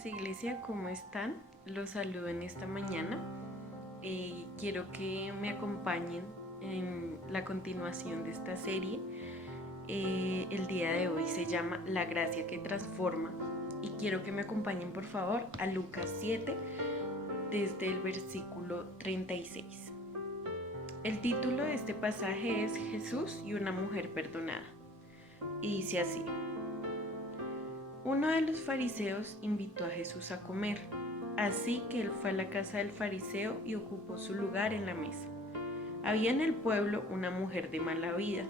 días, iglesia, ¿cómo están? Los saludo en esta mañana. Quiero que me acompañen en la continuación de esta serie. El día de hoy se llama La gracia que transforma y quiero que me acompañen por favor a Lucas 7 desde el versículo 36. El título de este pasaje es Jesús y una mujer perdonada y dice así: uno de los fariseos invitó a Jesús a comer, así que él fue a la casa del fariseo y ocupó su lugar en la mesa. Había en el pueblo una mujer de mala vida.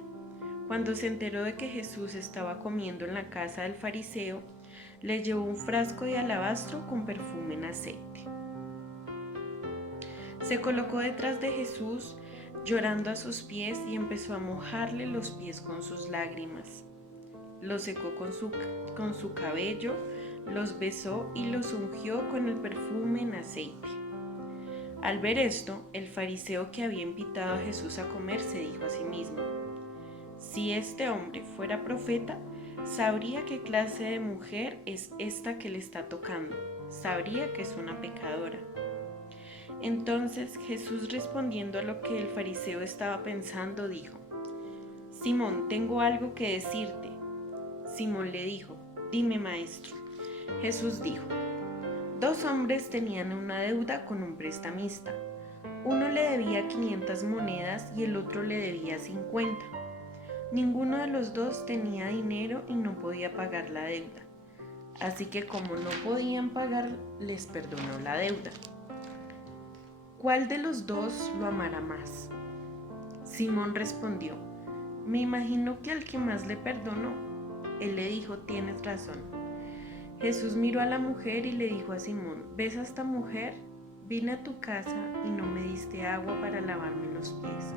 Cuando se enteró de que Jesús estaba comiendo en la casa del fariseo, le llevó un frasco de alabastro con perfume en aceite. Se colocó detrás de Jesús, llorando a sus pies, y empezó a mojarle los pies con sus lágrimas. Los secó con su cabello, los besó y los ungió con el perfume en aceite. Al ver esto, el fariseo que había invitado a Jesús a comer se dijo a sí mismo: si este hombre fuera profeta, sabría qué clase de mujer es esta que le está tocando, sabría que es una pecadora. Entonces Jesús, respondiendo a lo que el fariseo estaba pensando, dijo: Simón, tengo algo que decirte. Simón le dijo: dime, maestro. Jesús dijo: dos hombres tenían una deuda con un prestamista. Uno le debía 500 monedas y el otro le debía 50. Ninguno de los dos tenía dinero y no podía pagar la deuda. Así que como no podían pagar, les perdonó la deuda. ¿Cuál de los dos lo amará más? Simón respondió: me imagino que al que más le perdonó. Él le dijo: tienes razón. Jesús miró a la mujer y le dijo a Simón: ¿ves a esta mujer? Vine a tu casa y no me diste agua para lavarme los pies,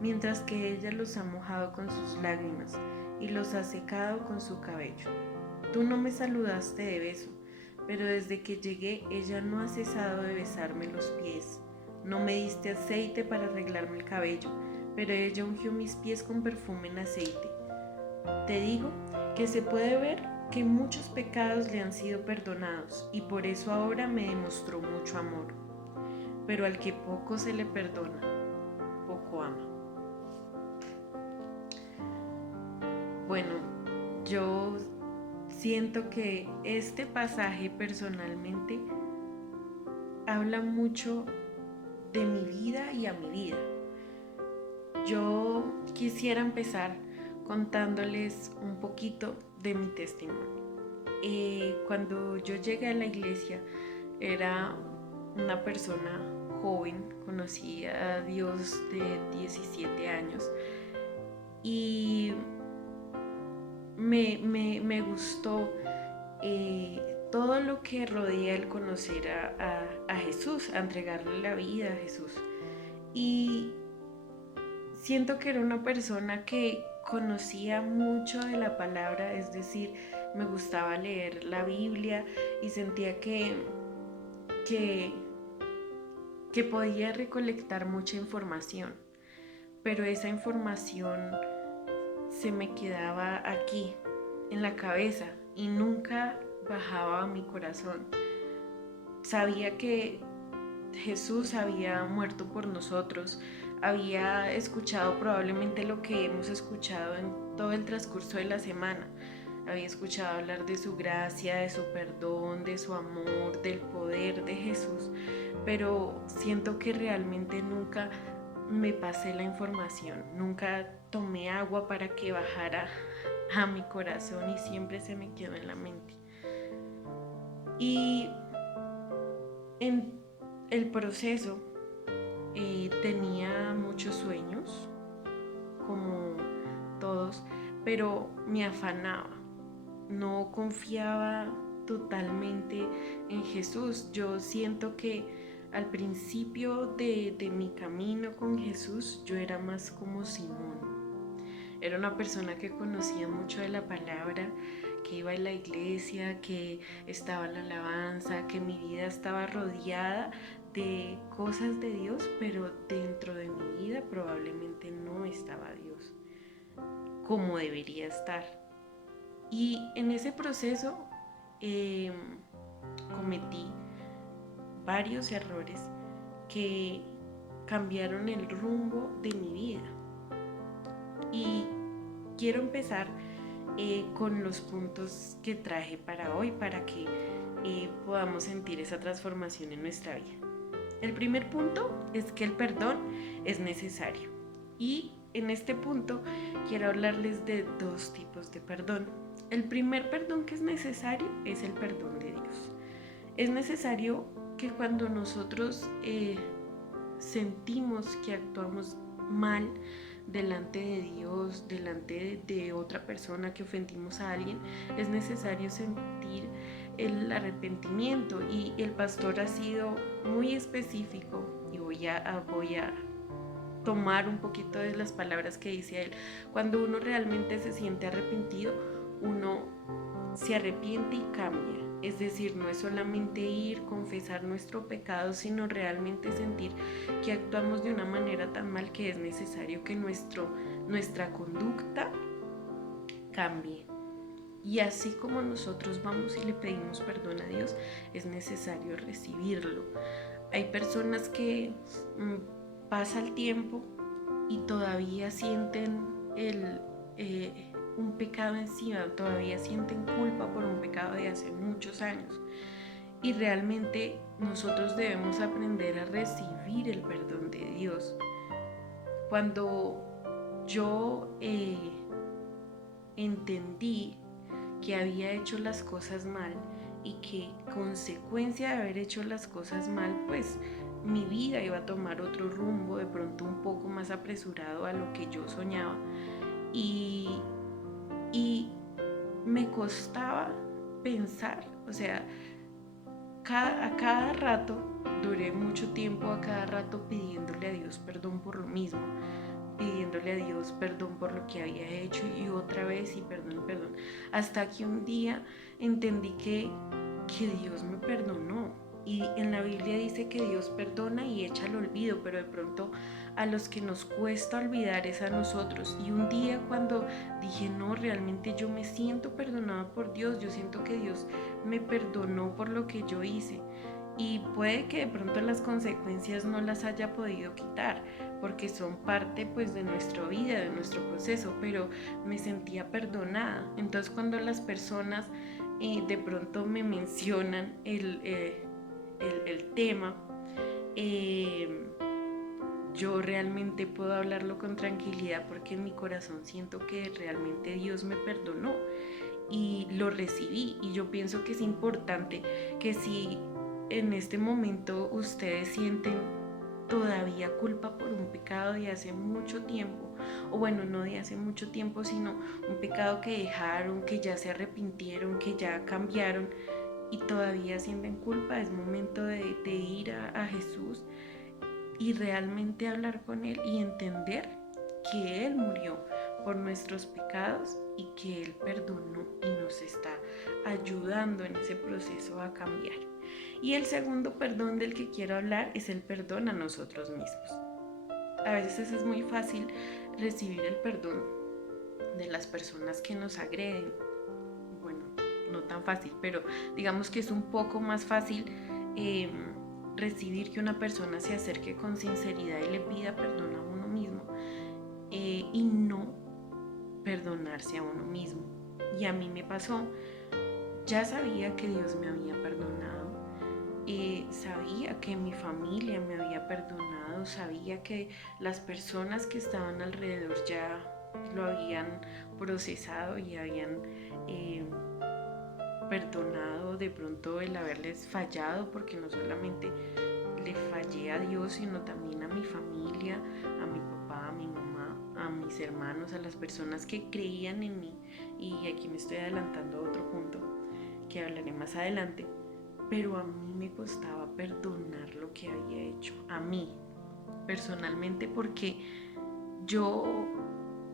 mientras que ella los ha mojado con sus lágrimas y los ha secado con su cabello. Tú no me saludaste de beso, pero desde que llegué ella no ha cesado de besarme los pies. No me diste aceite para arreglarme el cabello, pero ella ungió mis pies con perfume en aceite. Te digo que se puede ver que muchos pecados le han sido perdonados y por eso ahora me demostró mucho amor. Pero al que poco se le perdona, poco ama. Bueno, yo siento que este pasaje personalmente habla mucho de mi vida y a mi vida. Yo quisiera empezar contándoles un poquito de mi testimonio. Cuando yo llegué a la iglesia era una persona joven, conocí a Dios de 17 años y me gustó todo lo que rodea el conocer a Jesús, a entregarle la vida a Jesús. Y siento que era una persona que conocía mucho de la palabra, es decir, me gustaba leer la Biblia y sentía que podía recolectar mucha información, pero esa información se me quedaba aquí, en la cabeza, y nunca bajaba a mi corazón. Sabía que Jesús había muerto por nosotros, había escuchado probablemente lo que hemos escuchado en todo el transcurso de la semana. Había escuchado hablar de su gracia, de su perdón, de su amor, del poder de Jesús, pero siento que realmente nunca me pasé la información, nunca tomé agua para que bajara a mi corazón y siempre se me quedó en la mente. Y en el proceso tenía muchos sueños, como todos, pero me afanaba, no confiaba totalmente en Jesús. Yo siento que al principio de mi camino con Jesús yo era más como Simón. Era una persona que conocía mucho de la palabra, que iba a la iglesia, que estaba en la alabanza, que mi vida estaba rodeada de cosas de Dios, pero dentro de mi vida probablemente no estaba Dios como debería estar. Y en ese proceso cometí varios errores que cambiaron el rumbo de mi vida. Y quiero empezar con los puntos que traje para hoy para que podamos sentir esa transformación en nuestra vida. El primer punto es que el perdón es necesario. Y en este punto quiero hablarles de dos tipos de perdón. El primer perdón que es necesario es el perdón de Dios. Es necesario que cuando nosotros sentimos que actuamos mal delante de Dios, delante de otra persona, que ofendimos a alguien, es necesario sentir el arrepentimiento. Y el pastor ha sido muy específico y voy a tomar un poquito de las palabras que dice él. Cuando uno realmente se siente arrepentido, uno se arrepiente y cambia. Es decir, no es solamente ir, confesar nuestro pecado, sino realmente sentir que actuamos de una manera tan mal que es necesario que nuestra conducta cambie. Y así como nosotros vamos y le pedimos perdón a Dios, es necesario recibirlo. Hay personas que pasa el tiempo y todavía sienten un pecado encima, todavía sienten culpa por un pecado de hace muchos años. Y realmente nosotros debemos aprender a recibir el perdón de Dios. Cuando yo entendí que había hecho las cosas mal y que consecuencia de haber hecho las cosas mal, pues mi vida iba a tomar otro rumbo, de pronto un poco más apresurado a lo que yo soñaba. Y me costaba pensar, o sea, a cada rato, duré mucho tiempo a cada rato pidiéndole a Dios perdón por lo mismo, pidiéndole a Dios perdón por lo que había hecho y otra vez y perdón, hasta que un día entendí que Dios me perdonó. Y en la Biblia dice que Dios perdona y echa al olvido, pero de pronto a los que nos cuesta olvidar es a nosotros. Y un día cuando dije, no, realmente yo me siento perdonada por Dios, yo siento que Dios me perdonó por lo que yo hice. Y puede que de pronto las consecuencias no las haya podido quitar, porque son parte pues de nuestra vida, de nuestro proceso, pero me sentía perdonada. Entonces cuando las personas de pronto me mencionan el tema, yo realmente puedo hablarlo con tranquilidad porque en mi corazón siento que realmente Dios me perdonó y lo recibí. Y yo pienso que es importante que si en este momento ustedes sienten todavía culpa por un pecado de hace mucho tiempo, o bueno, no de hace mucho tiempo, sino un pecado que dejaron, que ya se arrepintieron, que ya cambiaron y todavía sienten culpa, es momento de ir a Jesús y realmente hablar con Él y entender que Él murió por nuestros pecados y que Él perdonó y nos está ayudando en ese proceso a cambiar. Y el segundo perdón del que quiero hablar es el perdón a nosotros mismos. A veces es muy fácil recibir el perdón de las personas que nos agreden. Bueno, no tan fácil, pero digamos que es un poco más fácil recibir que una persona se acerque con sinceridad y le pida perdón a uno mismo y no perdonarse a uno mismo. Y a mí me pasó, ya sabía que Dios me había perdonado, sabía que mi familia me había perdonado, sabía que las personas que estaban alrededor ya lo habían procesado y habían perdonado de pronto el haberles fallado, porque no solamente le fallé a Dios, sino también a mi familia, a mi papá, a mi mamá, a mis hermanos, a las personas que creían en mí. Y aquí me estoy adelantando a otro punto que hablaré más adelante, pero a mí me costaba perdonar lo que había hecho, a mí personalmente, porque yo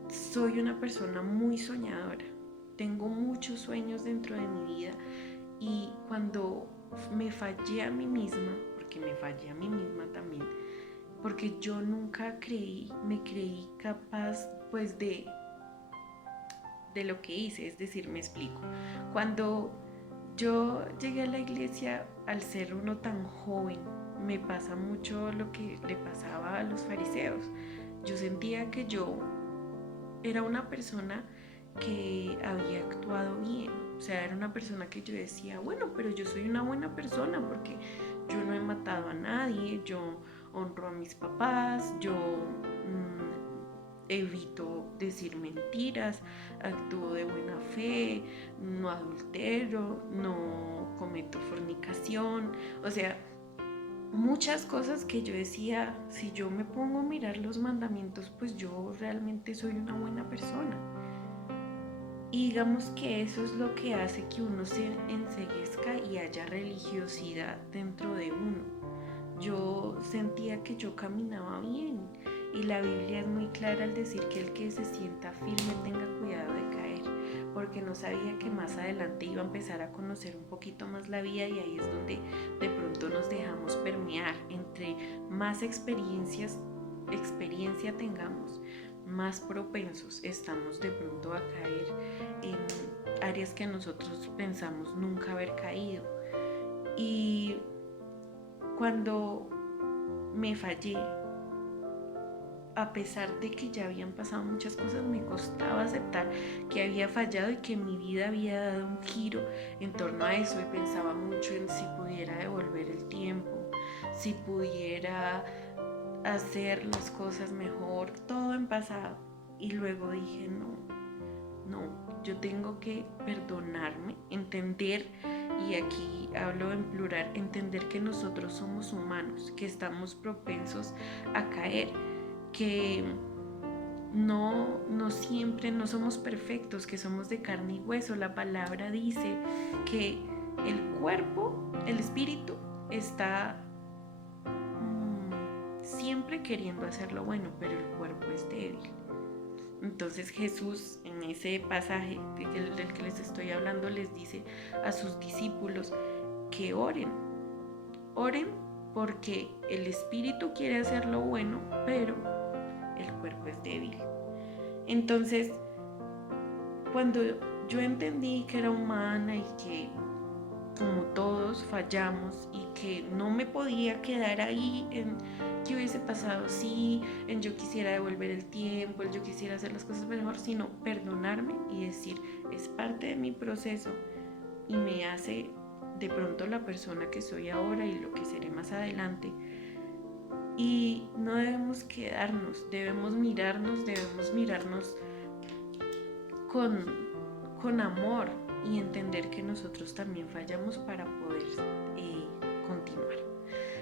soy una persona muy soñadora, tengo muchos sueños dentro de mi vida y cuando me fallé a mí misma, porque me fallé a mí misma también, porque yo nunca me creí capaz pues de lo que hice, es decir, me explico. Cuando Yo llegué a la iglesia al ser uno tan joven. Me pasa mucho lo que le pasaba a los fariseos. Yo sentía que yo era una persona que había actuado bien. O sea, era una persona que yo decía, bueno, pero yo soy una buena persona porque yo no he matado a nadie, yo honro a mis papás, yo evito decir mentiras, actúo de buena fe, no adultero, no cometo fornicación. O sea, muchas cosas que yo decía, si yo me pongo a mirar los mandamientos, pues yo realmente soy una buena persona. Y digamos que eso es lo que hace que uno se enceguezca y haya religiosidad dentro de uno. Yo sentía que yo caminaba bien y la Biblia es muy clara al decir que el que se sienta firme tenga cuidado de caer, porque no sabía que más adelante iba a empezar a conocer un poquito más la vida y ahí es donde de pronto nos dejamos permear. Entre más experiencia tengamos, más propensos estamos de pronto a caer en áreas que nosotros pensamos nunca haber caído. Y cuando me fallé, a pesar de que ya habían pasado muchas cosas, me costaba aceptar que había fallado y que mi vida había dado un giro en torno a eso, y pensaba mucho en si pudiera devolver el tiempo, si pudiera hacer las cosas mejor, todo en pasado. Y luego dije, no, yo tengo que perdonarme, entender, y aquí hablo en plural, entender que nosotros somos humanos, que estamos propensos a caer, que no siempre, no somos perfectos, que somos de carne y hueso. La palabra dice que el cuerpo, el espíritu, está siempre queriendo hacer lo bueno, pero el cuerpo es débil. Entonces Jesús, en ese pasaje del que les estoy hablando, les dice a sus discípulos que oren porque el espíritu quiere hacer lo bueno, pero el cuerpo es débil. Entonces, cuando yo entendí que era humana y que como todos fallamos y que no me podía quedar ahí en qué hubiese pasado si, en yo quisiera devolver el tiempo, yo quisiera hacer las cosas mejor, sino perdonarme y decir, es parte de mi proceso y me hace de pronto la persona que soy ahora y lo que seré más adelante. Y no debemos quedarnos, debemos mirarnos con amor y entender que nosotros también fallamos para poder continuar.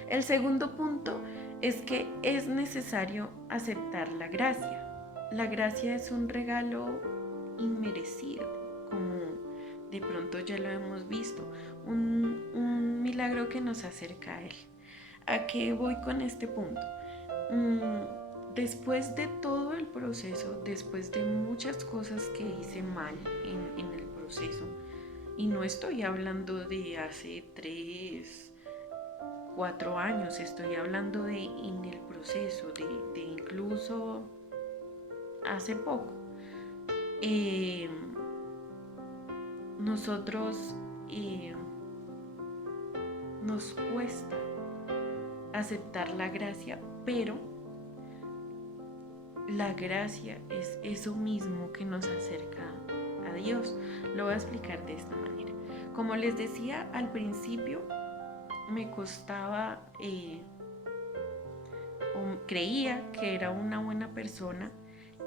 El segundo punto es que es necesario aceptar la gracia. La gracia es un regalo inmerecido, como de pronto ya lo hemos visto, un milagro que nos acerca a Él. ¿A qué voy con este punto? Después de todo el proceso, después de muchas cosas que hice mal en el proceso, y no estoy hablando de hace 3, 4 años, estoy hablando de en el proceso, de incluso hace poco, nosotros nos cuesta aceptar la gracia, pero la gracia es eso mismo que nos acerca a Dios. Lo voy a explicar de esta manera. Como les decía al principio, me costaba, creía que era una buena persona,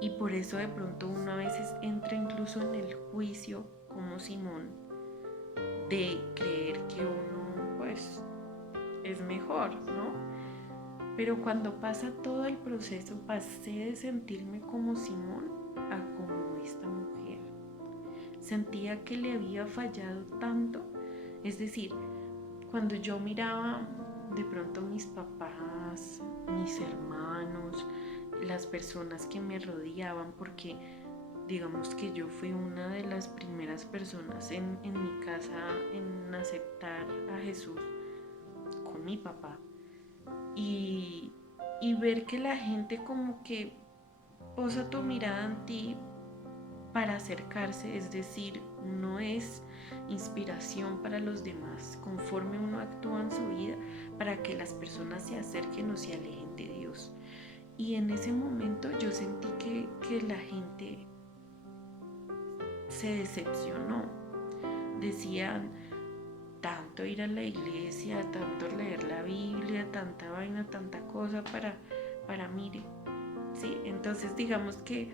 y por eso de pronto uno a veces entra incluso en el juicio como Simón de creer que uno pues es mejor, ¿no? Pero cuando pasa todo el proceso, pasé de sentirme como Simón a como esta mujer. Sentía que le había fallado tanto. Es decir, cuando yo miraba de pronto mis papás, mis hermanos, las personas que me rodeaban, porque digamos que yo fui una de las primeras personas en mi casa en aceptar a Jesús con mi papá. Y ver que la gente como que posa tu mirada en ti para acercarse, es decir, uno es inspiración para los demás, conforme uno actúa en su vida para que las personas se acerquen o se alejen de Dios. Y en ese momento yo sentí que la gente se decepcionó. Decían, tanto ir a la iglesia, tanto leer la Biblia, tanta vaina, tanta cosa para mire. ¿Sí? Entonces digamos que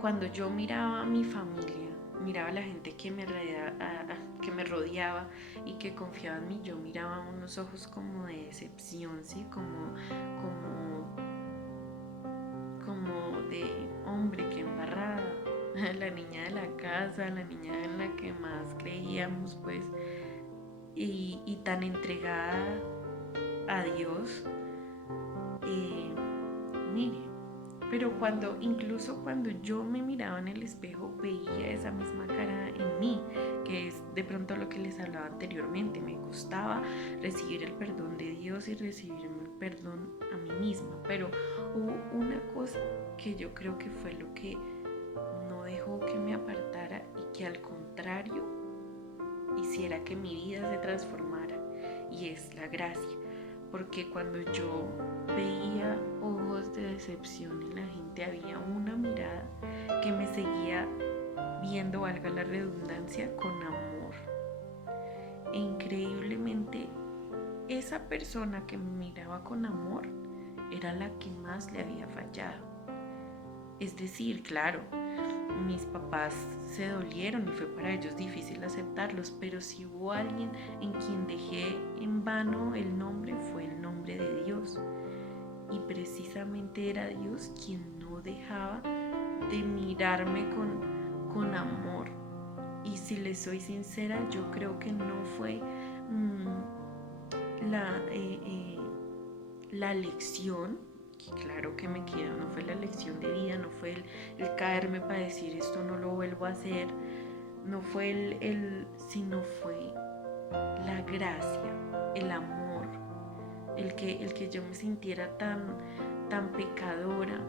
cuando yo miraba a mi familia, miraba a la gente que me rodeaba y que confiaba en mí, yo miraba unos ojos como de decepción, ¿sí? Como de hombre, que embarrada. La niña de la casa, la niña en la que más creíamos, pues, y tan entregada a Dios. Mire, pero incluso cuando yo me miraba en el espejo, veía esa misma cara en mí, que es de pronto lo que les hablaba anteriormente. Me costaba recibir el perdón de Dios y recibir el perdón a mí misma, pero hubo una cosa que yo creo que fue lo que no dejó que me apartara y que al contrario hiciera que mi vida se transformara, y es la gracia. Porque cuando yo veía ojos de decepción en la gente, había una mirada que me seguía viendo, valga la redundancia, con amor. E increíblemente, esa persona que me miraba con amor era la que más le había fallado. Es decir, claro, mis papás se dolieron y fue para ellos difícil aceptarlos, pero si hubo alguien en quien dejé en vano el nombre, fue el nombre de Dios. Y precisamente era Dios quien no dejaba de mirarme con amor. Y si les soy sincera, yo creo que no fue la lección, que claro que me queda, no fue la lección de vida, no fue el caerme para decir esto no lo vuelvo a hacer, no fue sino fue la gracia, el amor, el que yo me sintiera tan pecadora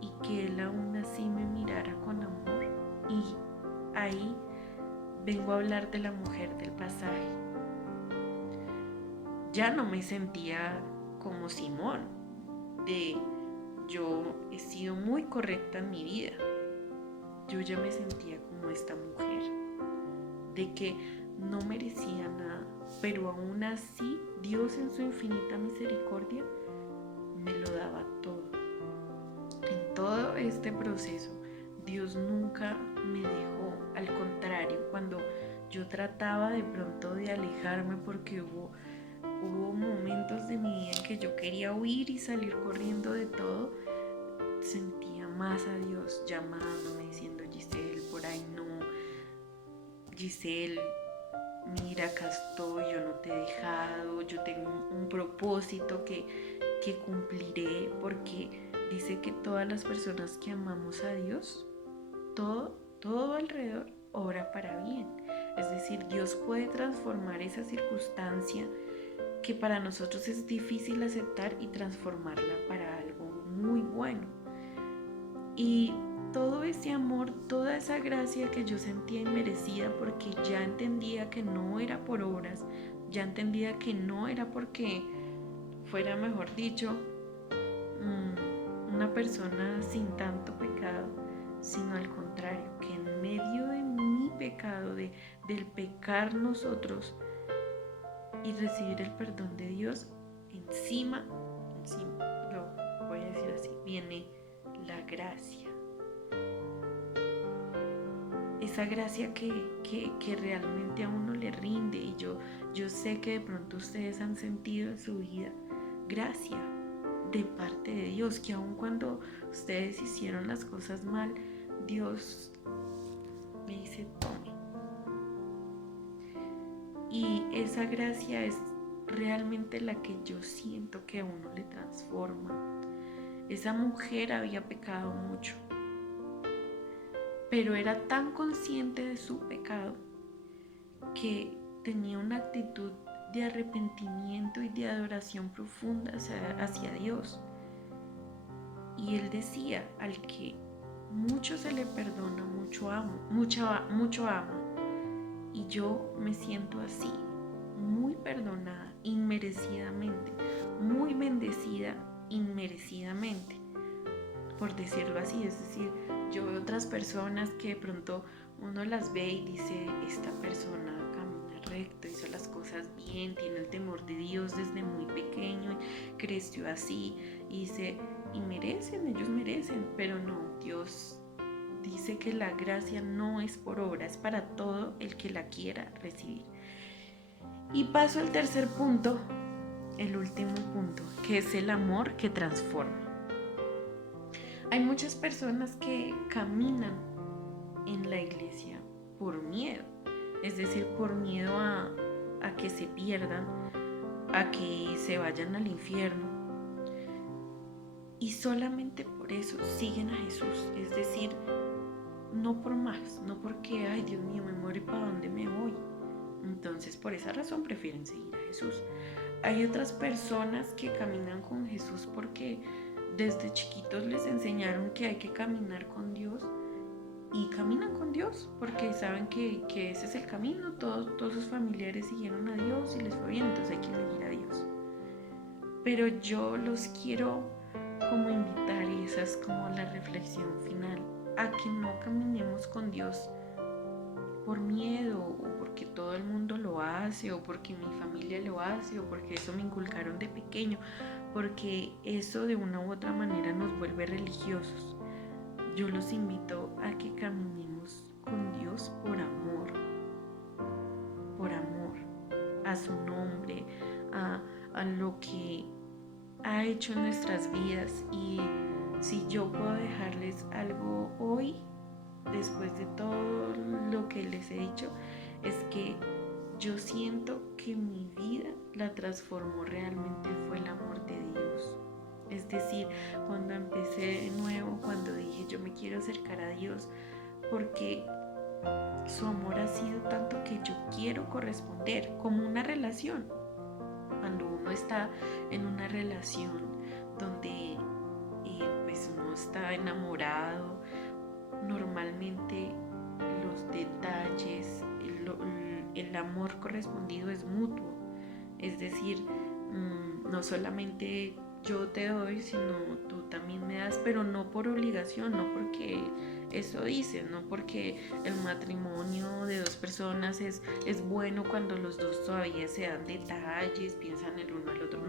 y que Él aún así me mirara con amor. Y ahí vengo a hablar de la mujer del pasaje. Ya no me sentía como Simón, de yo he sido muy correcta en mi vida. Yo ya me sentía como esta mujer, de que no merecía nada, pero aún así Dios en su infinita misericordia me lo daba todo. En todo este proceso Dios nunca me dejó, al contrario, cuando yo trataba de pronto de alejarme porque hubo momentos de mi vida en que yo quería huir y salir corriendo de todo, sentía más a Dios llamándome, diciendo, Giselle, por ahí no, Giselle, mira, acá estoy, yo no te he dejado, yo tengo un propósito que cumpliré, porque dice que todas las personas que amamos a Dios, todo alrededor obra para bien. Es decir, Dios puede transformar esa circunstancia que para nosotros es difícil aceptar y transformarla para algo muy bueno. Y todo ese amor, toda esa gracia que yo sentía inmerecida, porque ya entendía que no era por obras, ya entendía que no era porque fuera, mejor dicho, una persona sin tanto pecado, sino al contrario, que en medio de mi pecado, del pecar nosotros y recibir el perdón de Dios, encima, lo voy a decir así, viene la gracia. Esa gracia que realmente a uno le rinde, y yo sé que de pronto ustedes han sentido en su vida gracia de parte de Dios, que aun cuando ustedes hicieron las cosas mal, Dios me dice, tome. Y esa gracia es realmente la que yo siento que a uno le transforma. Esa mujer había pecado mucho, pero era tan consciente de su pecado que tenía una actitud de arrepentimiento y de adoración profunda hacia Dios. Y él decía, al que mucho se le perdona, mucho ama. Y yo me siento así, muy perdonada, inmerecidamente, muy bendecida, inmerecidamente, por decirlo así. Es decir, yo veo otras personas que de pronto uno las ve y dice, esta persona camina recto, hizo las cosas bien, tiene el temor de Dios desde muy pequeño, creció así, y dice, y merecen, ellos merecen, pero no, Dios dice que la gracia no es por obra, es para todo el que la quiera recibir. Y paso al tercer punto, el último punto, que es el amor que transforma. Hay muchas personas que caminan en la iglesia por miedo, es decir, por miedo a que se pierdan, a que se vayan al infierno. Y solamente por eso siguen a Jesús, es decir, no por más, no porque, ay Dios mío, me muero y para dónde me voy. Entonces, por esa razón prefieren seguir a Jesús. Hay otras personas que caminan con Jesús porque desde chiquitos les enseñaron que hay que caminar con Dios y caminan con Dios porque saben que ese es el camino. Todos sus familiares siguieron a Dios y les fue bien, entonces hay que seguir a Dios. Pero yo los quiero como invitar, y esa es como la reflexión final, a que no caminemos con Dios por miedo o porque todo el mundo lo hace o porque mi familia lo hace o porque eso me inculcaron de pequeño, porque eso de una u otra manera nos vuelve religiosos. Yo los invito a que caminemos con Dios por amor a su nombre, a lo que ha hecho en nuestras vidas. Y si yo puedo dejarles algo hoy, después de todo lo que les he dicho, es que yo siento que mi vida la transformó realmente fue el amor de Dios. Es decir, cuando empecé de nuevo, cuando dije yo me quiero acercar a Dios, porque su amor ha sido tanto que yo quiero corresponder, como una relación. Cuando uno está en una relación donde pues uno está enamorado, normalmente los detalles, el amor correspondido es mutuo. Es decir, no solamente yo te doy, sino tú también me das, pero no por obligación, no porque eso dice, no porque el matrimonio de dos personas es bueno cuando los dos todavía se dan detalles, piensan el uno al otro,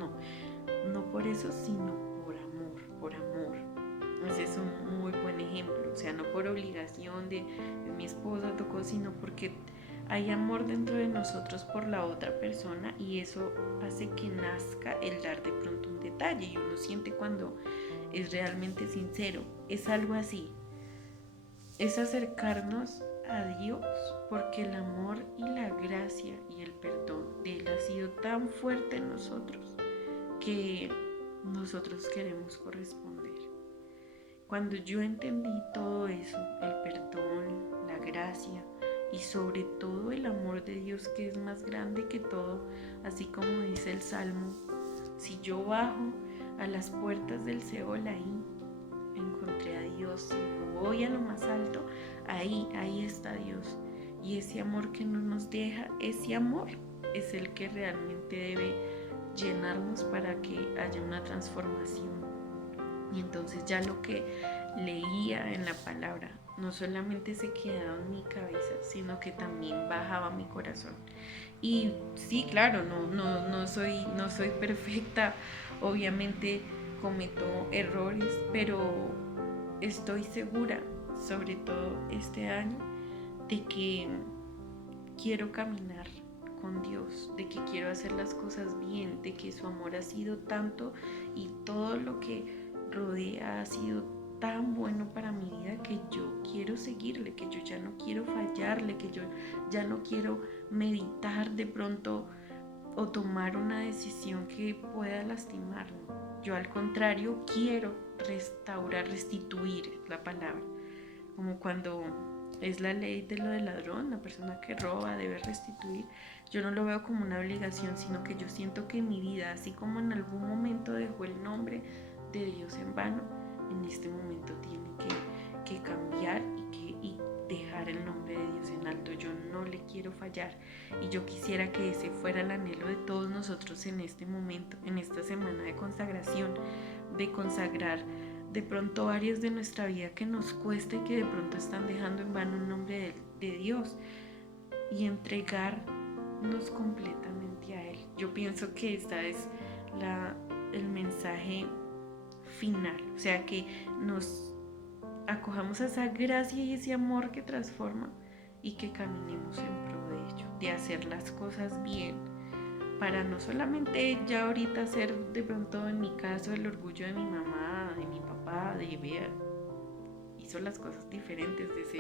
no por eso, sino por amor, por amor. Ese es un muy buen ejemplo, o sea, no por obligación de mi esposa tocó, sino porque hay amor dentro de nosotros por la otra persona y eso hace que nazca el dar de pronto un detalle y uno siente cuando es realmente sincero. Es algo así, es acercarnos a Dios porque el amor y la gracia y el perdón de Él ha sido tan fuerte en nosotros que nosotros queremos corresponder. Cuando yo entendí todo eso, el perdón, la gracia y sobre todo el amor de Dios que es más grande que todo, así como dice el Salmo, si yo bajo a las puertas del Seol, ahí encontré a Dios. Si voy a lo más alto, ahí está Dios. Y ese amor que no nos deja, ese amor es el que realmente debe llenarnos para que haya una transformación. Y entonces ya lo que leía en la palabra no solamente se quedaba en mi cabeza, sino que también bajaba a mi corazón. Y sí, claro, no soy perfecta, obviamente cometo errores, pero estoy segura, sobre todo este año, de que quiero caminar con Dios, de que quiero hacer las cosas bien, de que su amor ha sido tanto y todo lo que rodea ha sido tan bueno para mi vida que yo quiero seguirle, que yo ya no quiero fallarle, que yo ya no quiero meditar de pronto o tomar una decisión que pueda lastimarme. Yo al contrario quiero restaurar, restituir es la palabra, como cuando es la ley de lo del ladrón, la persona que roba debe restituir. Yo no lo veo como una obligación, sino que yo siento que mi vida, así como en algún momento dejó el nombre de Dios en vano, en este momento tiene que cambiar y dejar el nombre de Dios en alto. Yo no le quiero fallar y yo quisiera que ese fuera el anhelo de todos nosotros en este momento, en esta semana de consagración, de consagrar de pronto áreas de nuestra vida que nos cuesta y que de pronto están dejando en vano el nombre de Dios, y entregarnos completamente a Él. Yo pienso que esta es el mensaje final, o sea, que nos acojamos a esa gracia y ese amor que transforma y que caminemos en pro de ello, de hacer las cosas bien, para no solamente ya ahorita ser de pronto en mi caso el orgullo de mi mamá, de mi papá, de ver, hizo las cosas diferentes, de ese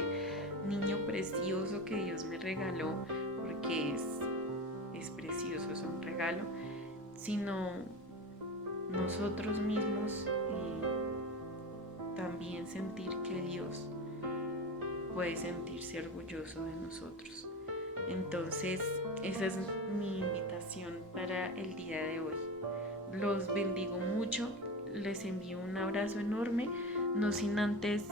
niño precioso que Dios me regaló, porque es precioso, es un regalo, sino nosotros mismos también sentir que Dios puede sentirse orgulloso de nosotros. Entonces, esa es mi invitación para el día de hoy. Los bendigo mucho, les envío un abrazo enorme, no sin antes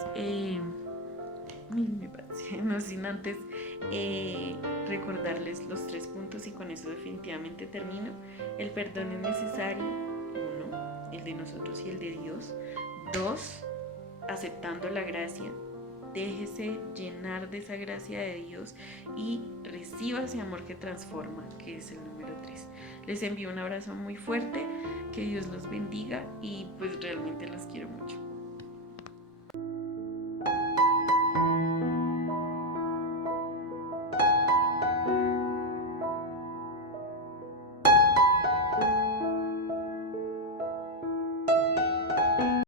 recordarles los 3 puntos, y con eso definitivamente termino. El perdón es necesario. 1, el de nosotros y el de Dios. 2, aceptando la gracia. Déjese llenar de esa gracia de Dios y reciba ese amor que transforma, que es el número 3. Les envío un abrazo muy fuerte, que Dios los bendiga y pues realmente los quiero mucho.